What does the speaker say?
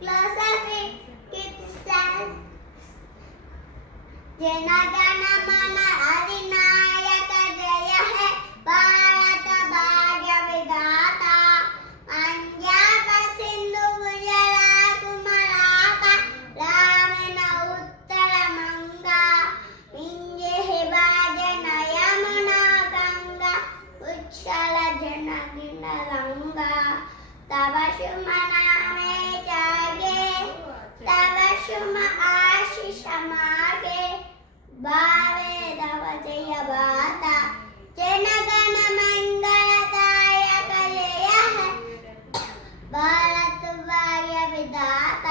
philosophy, kids, Jana Gana मन अधिनायक जय है भारत भाग्य विधाता पंजाब सिंधु गुजरात मराठा रामन उत्तर मंगा विंध्य हिमाचल यमुना गंगा उच्छल जनगिन रंगा तव शुभ नामे जागे तव शुभ आशीष मागे भावे तव जय बाता जनगण मंगलदायक जय है भारत भाग्य विधाता